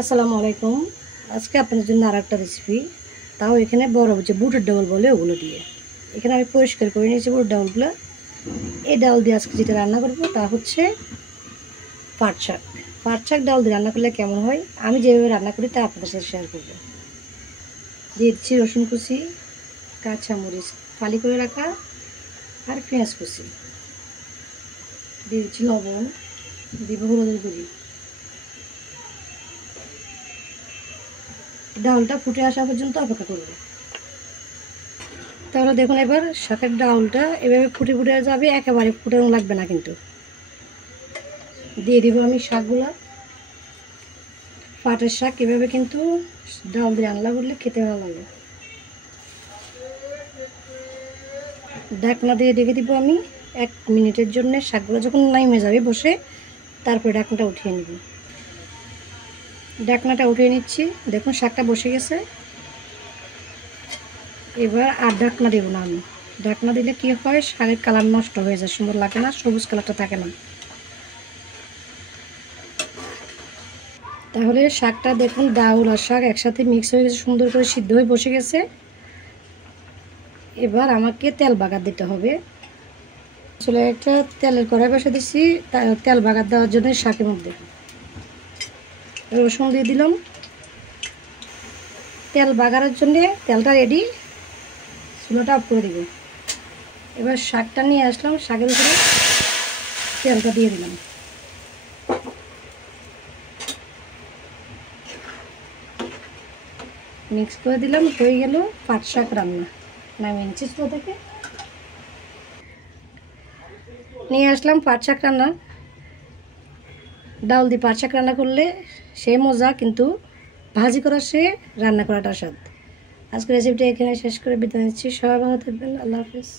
আসসালামু আলাইকুম। আজকে আপনাদের জন্য আরেকটা রেসিপি, তাও এখানে বড় যে বুটের ডাউল বলে ওগুলো দিয়ে। এখানে আমি পরিষ্কার করে নিয়েছি বুটের ডাউলগুলো। এই ডাউল দিয়ে আজকে যেটা রান্না করবো তা হচ্ছে পাট শাক। পাট শাক ডাউল দিয়ে রান্না করলে কেমন হয় আমি যেভাবে রান্না করি তা আপনাদের সাথে শেয়ার করবো। দিয়ে দিচ্ছি রসুন কুচি, কাঁচামরিচ ফালি করে রাখা, আর পেঁয়াজ কুচি। দিয়ে দিচ্ছি লবণ, দিব হলুদের গুঁড়ি। ডাউলটা ফুটে আসা পর্যন্ত অপেক্ষা করব। তাহলে দেখুন এবার শাকের ডাউলটা এভাবে ফুটে ফুটে যাবে, একেবারে ফুটানো লাগবে না কিন্তু। দিয়ে দিব আমি শাকগুলা। পাটের শাক এভাবে কিন্তু ডাউল দিয়ে রান্না করলে খেতে ভালো লাগে। ঢাকনা দিয়ে ঢেকে দিব আমি 1 মিনিটের জন্য। শাকগুলো যখন নাইমে যাবে বসে, তারপরে ঢাকনাটা উঠিয়ে নিব। ঢাকনাটা উঠিয়ে নিচ্ছি, দেখুন শাকটা বসে গেছে। এবার আর ঢাকনা দেবো না আমি। ঢাকনা দিলে কি হয়, শাকের কালার নষ্ট হয়ে যায়, সুন্দর লাগে না, সবুজ কালারটা থাকে না। তাহলে শাকটা দেখুন ডাউল আর শাক একসাথে মিক্স হয়ে গেছে, সুন্দর করে সিদ্ধ হয়ে বসে গেছে। এবার আমাকে তেল বাগার দিতে হবে। আসলে একটা তেলের কড়াই বসে দিচ্ছি তেল বাগার দেওয়ার জন্য। শাকের মধ্যে রসুন দিয়ে দিলাম তেল বাগারের জন্য। তেলটা রেডি, চুলাটা অফ করে দিব। এবার শাকটা নিয়ে আসলাম, শাকের উপরে তেলটা দিয়ে দিলাম। মিক্স করে দিলাম, হয়ে গেল পাট শাক রান্না। নামিয়ে নিচ্ছি চুলা থেকে। নিয়ে আসলাম পাট শাক রান্না। ডাউল দিয়ে পাট শাক রান্না করলে সে মজা, কিন্তু ভাজি করা সে রান্না করাটা স্বাদ। আজকে রেসিপিটা এখানে শেষ করে বিদায় নিচ্ছি। সবাই ভালো থাকবেন। আল্লাহ হাফেজ।